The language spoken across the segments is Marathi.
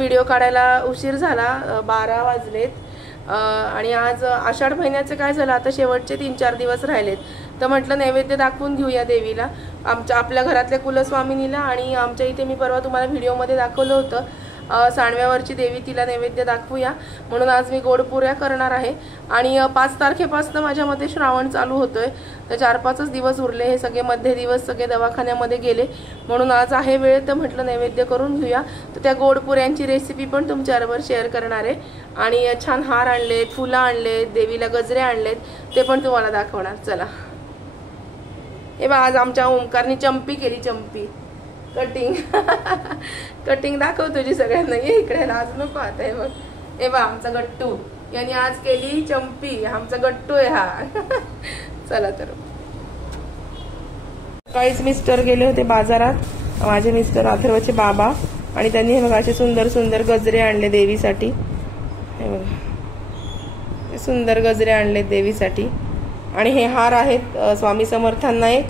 व्हिडिओ काढायला उशीर झाला, 12 वाजलेत आणि आज आषाढ महिन्याचं काय झालं, आता शेवटचे 3-4 दिवस राहिलेत, तर म्हटलं नैवेद्य दाखवून घेऊया देवीला, आपल्या घरातल्या कुलस्वामिनीला. आणि आमच्या इथे मी परवा तुम्हाला व्हिडिओमध्ये दाखवलं होतं सांडव्यावरची देवी, तिला नैवेद्य दाखवूया म्हणून आज मी गोड पुऱ्या करणार आहे. आणि 5 तारखेपासून माझ्या मते श्रावण चालू होतोय, तर 4-5च दिवस उरले, हे सगळे मध्य दिवस सगळे दवाखान्यामध्ये गेले, म्हणून आज आहे वेळ, तर म्हटलं नैवेद्य करून घेऊया. तर त्या गोड पुऱ्यांची रेसिपी पण तुमच्याबरोबर शेअर करणार आहे. आणि छान हार आणलेत, फुलं आणलेत, देवीला गजरे आणलेत, ते पण तुम्हाला दाखवणार. चला, हे बा आज आमच्या ओमकारनी चंपी केली, चंपी कटिंग कटिंग दाखव तुझी सगळ्यांना, ये इकडे, लाज नको आता. हे बघ, हे बा आमचा गट्टू यांनी आज केली चंपी, आमचा गट्टू आहे हा चला तर. सकाळीच मिस्टर गेले होते बाजारात, माझे मिस्टर अथर्वचे बाबा, आणि त्यांनी हे बघा असे सुंदर सुंदर गजरे आणले देवीसाठी. हे बघा सुंदर गजरे आणले देवीसाठी. आणि हे हार आहेत स्वामी समर्थांना एक,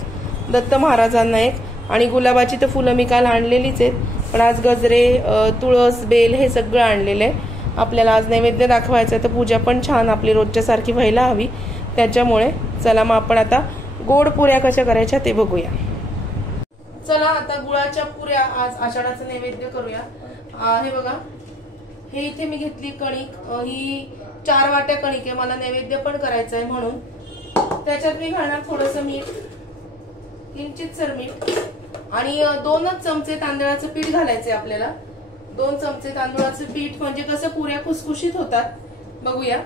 दत्त महाराजांना एक, आणि गुलाबाची तर फुलं मी काल आणलेलीच आहेत, पण आज गजरे, तुळस, बेल हे सगळं आणलेलं आहे. आपल्याला आज नैवेद्य दाखवायचं आहे, तर पूजा पण छान आपली रोजच्या सारखी व्हायला हवी, त्याच्यामुळे चला मग आपण आता गोड पुऱ्या कशा करायच्या ते बघूया. चला आता गुळाच्या पुऱ्या आज आषाढाचं नैवेद्य करूया. हे बघा, हे इथे मी घेतली कणिक, ही 4 वाट्या कणिक आहे, मला नैवेद्य पण करायचं आहे म्हणून. त्याच्यात मी घालणार थोडंसं मीठ, किंचितसर मीठ, आणि 2च चमचे तांदळाचं पीठ घालायचंय आपल्याला. 2 चमचे तांदळाचं पीठ, म्हणजे कसं पुऱ्या खुसखुशीत होतात. बघूया,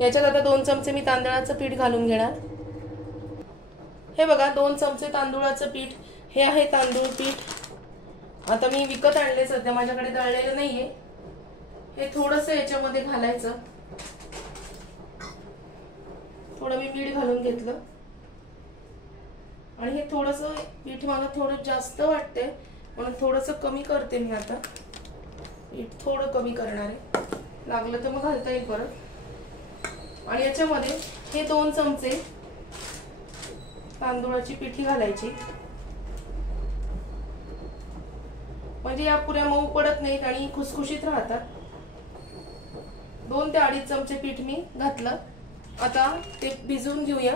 याच्यात आता 2 चमचे मी तांदळाचं पीठ घालून घेणार. हे बघा 2 चमचे तांदूळाचं पीठ, हे आहे तांदूळ पीठ. आता मी विकत आणले, सध्या माझ्याकडे दळलेलं नाहीये. हे थोडंसं याच्यामध्ये घालायचं, थोडं मी मीठ घालून घेतलं, आणि हे थोडंसं पीठ मला थोडं जास्त वाटते म्हणून थोडंसं कमी करते मी. आता पीठ थोडं कमी करणार आहे, लागलं तर मग घालता येईल परत. आणि याच्यामध्ये हे 2 चमचे तांदूळाची पिठी घालायची, म्हणजे या पुऱ्या मऊ पडत नाहीत आणि खुसखुशीत राहतात. 2 ते 2.5 चमचे पीठ मी घातलं. आता ते भिजवून घेऊया.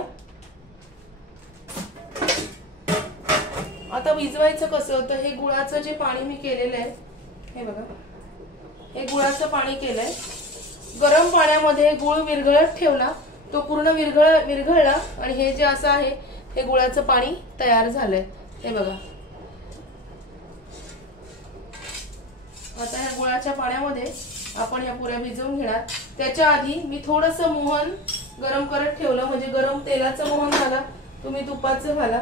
आता भिजवायचं कसं, तर हे गुळाचं जे पाणी मी केलेलं आहे, हे बघा, हे गुळाचं पाणी केलंय. गरम पाण्यामध्ये गुळ विरघळत ठेवला, तो पूर्ण विरघळला, आणि हे जे असं आहे हे गुळाचं पाणी तयार झालंय. हे बघा, आता ह्या गुळाच्या पाण्यामध्ये आपण ह्या पुऱ्या भिजवून घेणार. त्याच्या आधी मी थोडंसं मोहन गरम करत ठेवलं, म्हणजे गरम तेलाचं मोहन घाला, तुम्ही तुपाचं घाला.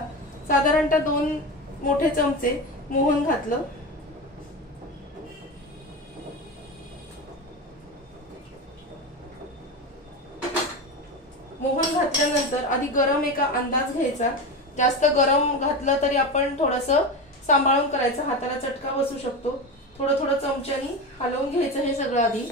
साधारणतः 2 मोठे चमचे मोहन घातलं. मोहन घातल्यानंतर आधी गरम एका अंदाज घ्यायचा. जास्त गरम घातलं तरी आपण थोडंसं सांभाळून करायचं, हाताला चटका बसू शकतो. थोडं थोडं चमच्यानी हलवून घ्यायचं हे सगळं आधी.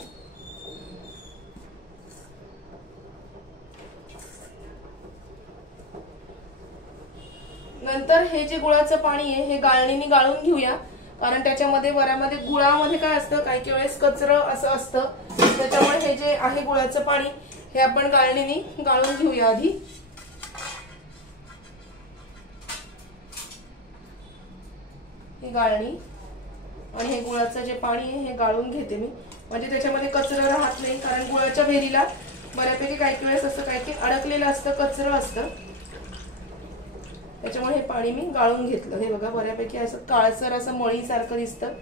नंतर हे जे गुळाचं पाणी आहे हे गाळणीने गाळून घेऊया, कारण त्याच्यामध्ये वऱ्यामध्ये गुळामध्ये काय असतं, काही वेळेस कचरं असं असतं, त्याच्यामुळे हे जे आहे गुळाचं पाणी हे आपण गाळणीने गाळून घेऊया आधी. ही गाळणी आणि हे गुळाचं जे पाणी आहे हे गाळून घेते मी, म्हणजे त्याच्यामध्ये कचरं राहत नाही, कारण गुळाच्या भेरीला बऱ्यापैकी काही वेळेस असं काही अडकलेलं असतं, कचरं असतं, त्याच्यामुळे हे पाणी मी गाळून घेतलं. हे बघा बऱ्यापैकी असं काळसर असं मळीसारखं दिसतं,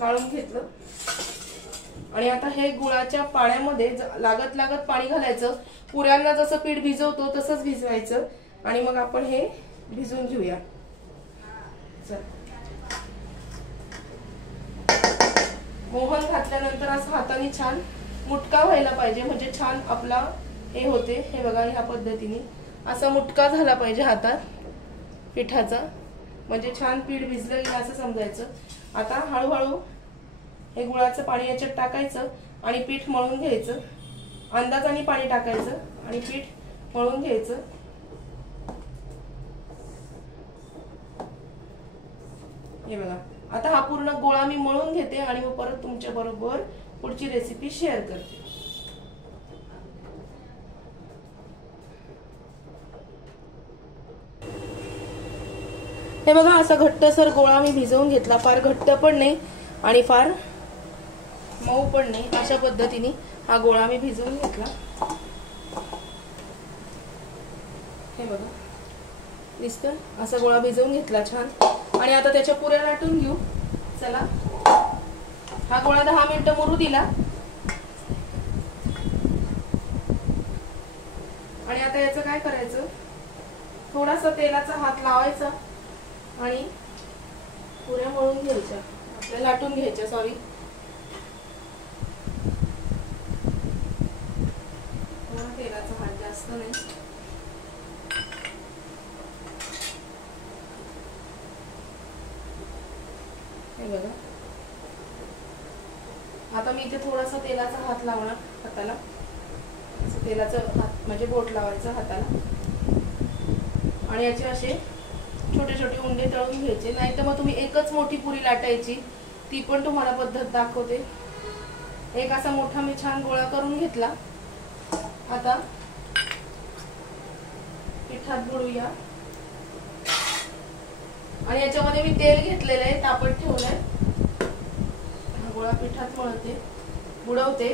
गाळून घेतलं. आणि आता हे गुळाच्या पाण्यामध्ये लागत लागत पाणी घालायचं. पुऱ्यांना जसं पीठ भिजवतो तसंच भिजवायचं, आणि मग आपण हे भिजवून घेऊया. मोहन घातल्यानंतर असं हाताने छान मुटका व्हायला पाहिजे, म्हणजे छान आपला हे होते. हे बघा ह्या पद्धतीने असा मुटका झाला पाहिजे हातात पिठाचा, म्हणजे छान पीठ भिजलं गेलं असं समजायचं. आता हळूहळू हे गुळाचं पाणी याच्यात टाकायचं आणि पीठ मळून घ्यायचं. अंदाजाने पाणी टाकायचं आणि पीठ मळून घ्यायचं. हे बघा, आता हा पूर्ण गोळा मी मळून घेते आणि मग परत तुमच्या बरोबर पुढची रेसिपी शेअर करते. हे बघा, असा घट्टसर गोळा मी भिजवून घेतला. फार घट्ट पण नाही आणि फार मऊ पण नाही, अशा पद्धतीने हा गोळा मी भिजवून घेतला. हे बघा, दिसतोय असा गोळा भिजवून घेतला छान. आणि आता त्याच्या पुऱ्या लाटून घेऊ. चला, हा गोळा 10 मिनिटं मुरू दिला. आणि आता याचं काय करायचं, थोडासा तेलाचा हात लावायचा आणि पुऱ्या मळून घ्यायच्या, आपल्या लाटून घ्यायच्या. सॉरी, तेलाचा हात जास्त नाही. हे बघा, आता मी इथे थोडासा तेलाचा हात लावणार हाताला. असं तेलाचं हात म्हणजे बोट लावायचं हाताला आणि याचे असे छोटे छोटे उंडे तळून घ्यायचे. नाही तर मग तुम्ही एकच मोठी पुरी लाटायची, ती पण तुम्हाला पद्धत दाखवते. एक असा मोठा मी छान गोळा करून घेतला. आता पिठात बुडवूया आणि याच्यामध्ये मी तेल घेतलेलं आहे, तापत ठेवलंय. हा गोळा पिठात मळते, बुडवते.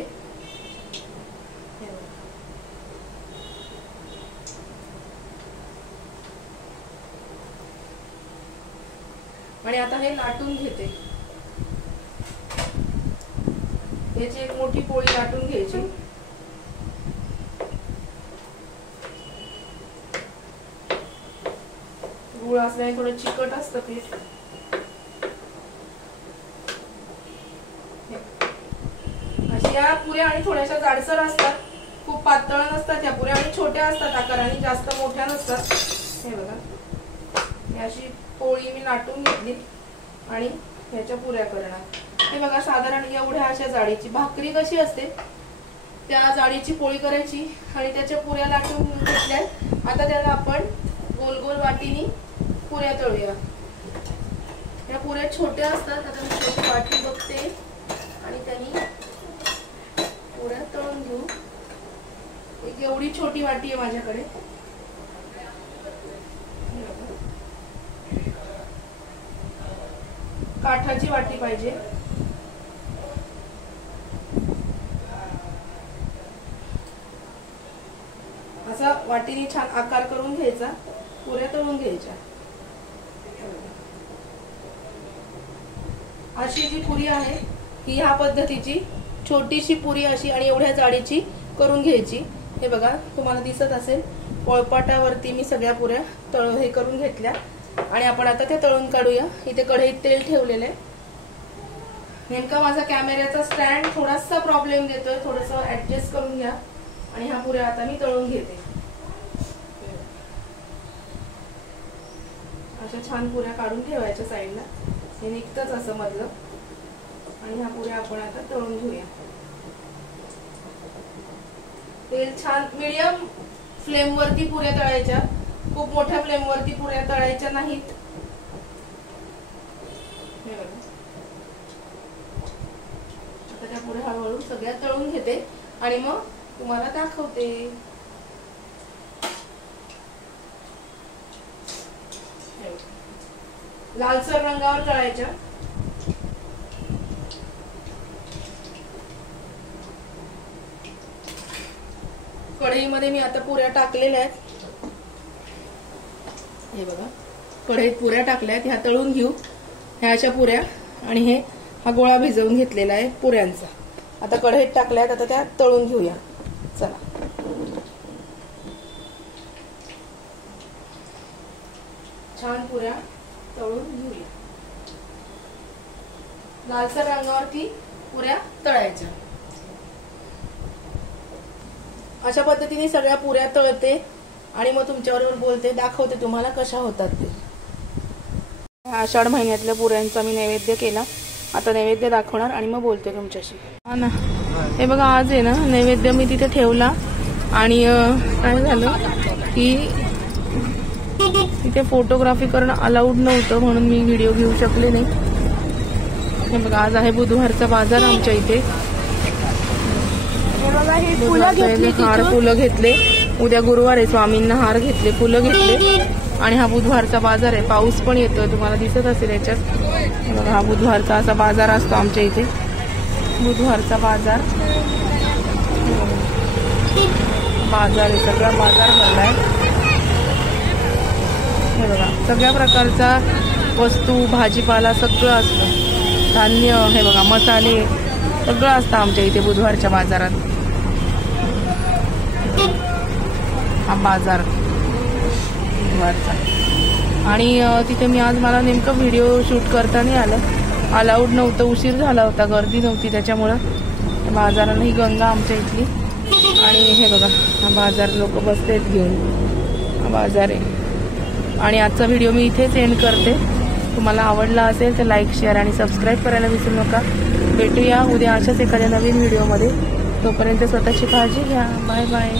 आणि आता हे लाटून घेते. याची एक मोठी पोळी लाटून घ्यायची. गुळ असल्याने थोडं चिकट असतं पीठ. अशी या पुऱ्या आणि थोड्याशा जाडसर असतात, खूप पातळ नसतात या पुऱ्या आणि छोट्या असतात आकाराने, जास्त मोठ्या नसतात. हे बघा, अशी पोळी मी लाटून घेतली आणि ह्याच्या पुऱ्या करणार. हे बघा, साधारण एवढ्या अशा जाडीची भाकरी कशी असते त्या जाडीची पोळी करायची आणि त्याच्या पुऱ्या लाटून घेतल्या. आता त्याला आपण गोल गोल वाटीनी पुऱ्या तळूया. या पुऱ्या छोट्या असतात. आता मी छोटी वाटी बघते आणि त्यांनी पुऱ्या तळून घेऊ. एक एवढी छोटी वाटी आहे माझ्याकडे. काठाची वाटी पाहिजे. असा वाटीने छान आकार करून घ्यायचा, पुऱ्या तळून घ्यायच्या. अशी जी पुरी आहे ही ह्या पद्धतीची छोटीशी पुरी अशी आणि एवढ्या जाडीची करून घ्यायची. हे बघा, तुम्हाला दिसत असेल पोळपाटावरती मी सगळ्या पुऱ्या हे करून घेतल्या आणि आपण आता ते तळून काढूया. इथे कढईत तेल ठेवलेलं आहे. नेमका माझा कॅमेऱ्याचा स्टँड थोडासा प्रॉब्लेम देतोय, थोडस ऍडजस्ट करून घ्या. आणि ह्या पुऱ्या आता मी तळून घेते. अशा छान पुऱ्या काढून ठेवायच्या साईडला, हे निघतच असं मधलं. आणि ह्या पुऱ्या आपण आता तळून घेऊया. तेल छान मीडियम फ्लेम वरती पुऱ्या तळायच्या, खूप मोठ्या फ्लेम वरती पुऱ्या तळायच्या नाहीत. आता त्या पुऱ्या हळूहळू सगळ्या तळून घेते आणि मग तुम्हाला दाखवते. लालसर रंगावर तळायच्या. कढईमध्ये मी आता पुऱ्या टाकलेल्या आहेत. हे बघा, कढईत पुऱ्या टाकल्या आहेत. ह्या तळून घेऊ, ह्या अशा पुऱ्या. आणि हा गोळा भिजवून घेतलेला आहे पुऱ्यांचा. आता कढईत टाकल्यात, आता त्या तळून घेऊया. चला, छान पुऱ्या तळून घेऊया. लालसर रंगावरती पुऱ्या तळायच्या. अशा पद्धतीने सगळ्या पुऱ्या तळते आणि मग तुमच्याबरोबर बोलते, दाखवते तुम्हाला कशा होतात ते. आषाढ महिन्यातल्या पुऱ्यांचा मी नैवेद्य केला. आता नैवेद्य दाखवणार आणि मग बोलते तुमच्याशी. हा ना, हे बघा, आज आहे ना नैवेद्य मी तिथे ठेवला आणि काय झालं की इथे फोटोग्राफी करणं अलाउड नव्हतं म्हणून मी व्हिडिओ घेऊ शकले नाही. हे बघा आज आहे बुधवारचा बाजार आमच्या इथे. हार फुलं घेतले. उद्या गुरुवार आहे, स्वामींना हार घेतले, फुलं घेतले. आणि हा बुधवारचा बाजार आहे. पाऊस पण येतोय, तुम्हाला दिसत असेल याच्यात. बघा हा बुधवारचा असा बाजार असतो आमच्या इथे. बुधवारचा बाजार आहे, सगळा बाजार भरलाय. हे बघा सगळ्या प्रकारचा वस्तू, भाजीपाला सगळं असतं. धान्य, हे बघा मसाले सगळं असतं आमच्या इथे बुधवारच्या बाजारात. हा बाजार बुधवारचा. आणि तिथे मी आज मला नेमकं व्हिडिओ शूट करता नाही आलं, अलाउड नव्हतं, उशीर झाला होता, गर्दी नव्हती त्याच्यामुळं. बाजारानं ही गंगा आमच्या इथली. आणि हे बघा हा बाजार लोक बसलेत घेऊन. हा बाजार आहे. आणि आजचा व्हिडिओ मी इथेच एंड करते. तुम्हाला आवडला असेल तर लाईक, शेअर आणि सबस्क्राईब करायला विसरू नका. भेटूया उद्या अशाच एखाद्या नवीन व्हिडिओमध्ये. तोपर्यंत स्वतःची काळजी घ्या. Bye bye.